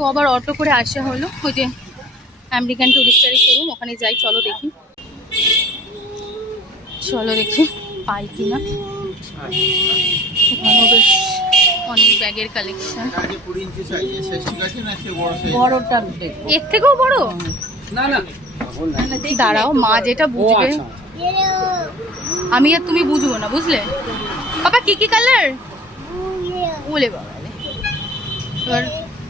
তো আবার অটো করে আসা হলো, ওই যে আমেরিকান টুরিস্টারি শোরুম, ওখানে যাই। চলো দেখি, চলো দেখি পাই কিনা। এখানেও বেশ অনেক ব্যাগের কালেকশন। এর থেকেও বড়? দাঁড়াও, মা যেটা বুঝবে আমি আর তুমি বুঝবো না, বুঝলে? বাবা কি কি কালার? বলে বাবা, এবার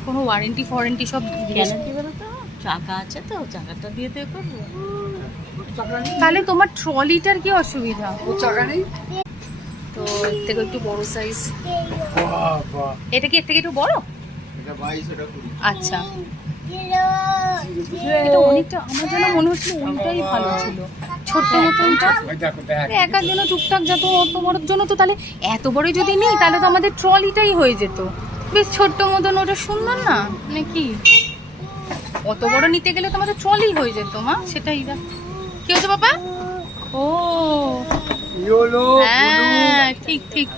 কোনো ওয়ারেন্টি ফরেন্টি সব গ্যারান্টি বলো তো, চাকা আছে তো, চাকাটা দিয়ে তো করবো। তাহলে তোমার ট্রলিটার কি অসুবিধা? তো এর থেকে একটু বড় সাইজ। এটা কি এর থেকে একটু বড়? আচ্ছা, এটা অনেকটা, আমার যেন মনে হচ্ছিল ওইটাই ভালো ছিল, ছোট্ট মতনটা। একার জন্য টুকটাক যত, অত বড়োর জন্য তো তাহলে এত বড় যদি নেই তাহলে তো আমাদের ট্রলিটাই হয়ে যেত। বেশ ছোট্ট মতন, ওটা সুন্দর না নাকি? অত বড় নিতে গেলে তো আমাদের ট্রলি হয়ে যেত মা, সেটাই। কি হয়েছে বাবা? ও হ্যাঁ, ঠিক ঠিক।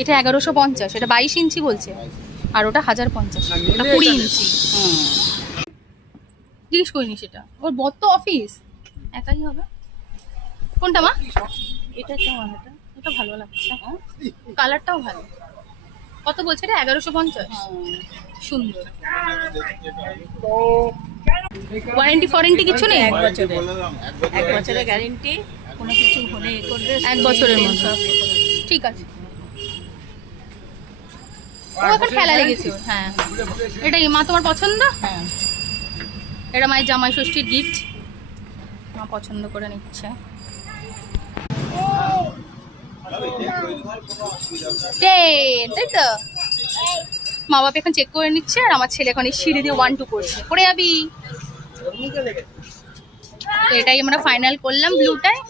এটা 1150, এটা 22 ইঞ্চি বলছে, আর ওটা 1050, ওটা 20 ইঞ্চি। জিজ্ঞেস করিনি সেটা, ওর বর তো অফিস, একাই হবে। কোনটা মা? এটা কেমন? এটা ভালো লাগছে, কালারটাও ভালো। কত বলছে এটা? 1150। সুন্দর। ওয়ারেন্টি ফরেন্টি কিছু নেই? 1 বছরের গ্যারেন্টি, কোনো কিছু হলে করবে 1 বছরের মতো। ঠিক আছে, ও এখন খেলা লেগেছে ওর। হ্যাঁ, এটাই মা তোমার পছন্দ? হ্যাঁ, এটা মায়ের জামাই ষষ্ঠীর গিফট, মা পছন্দ করে নিচ্ছে। তাই তো, মা বাবা এখন চেক করে নিচ্ছে, আর আমার ছেলে এখন এই সিঁড়ি দিয়ে 1 2 করছে। পড়ে যাবি। তো এটাই আমরা ফাইনাল করলাম ব্লুটায়।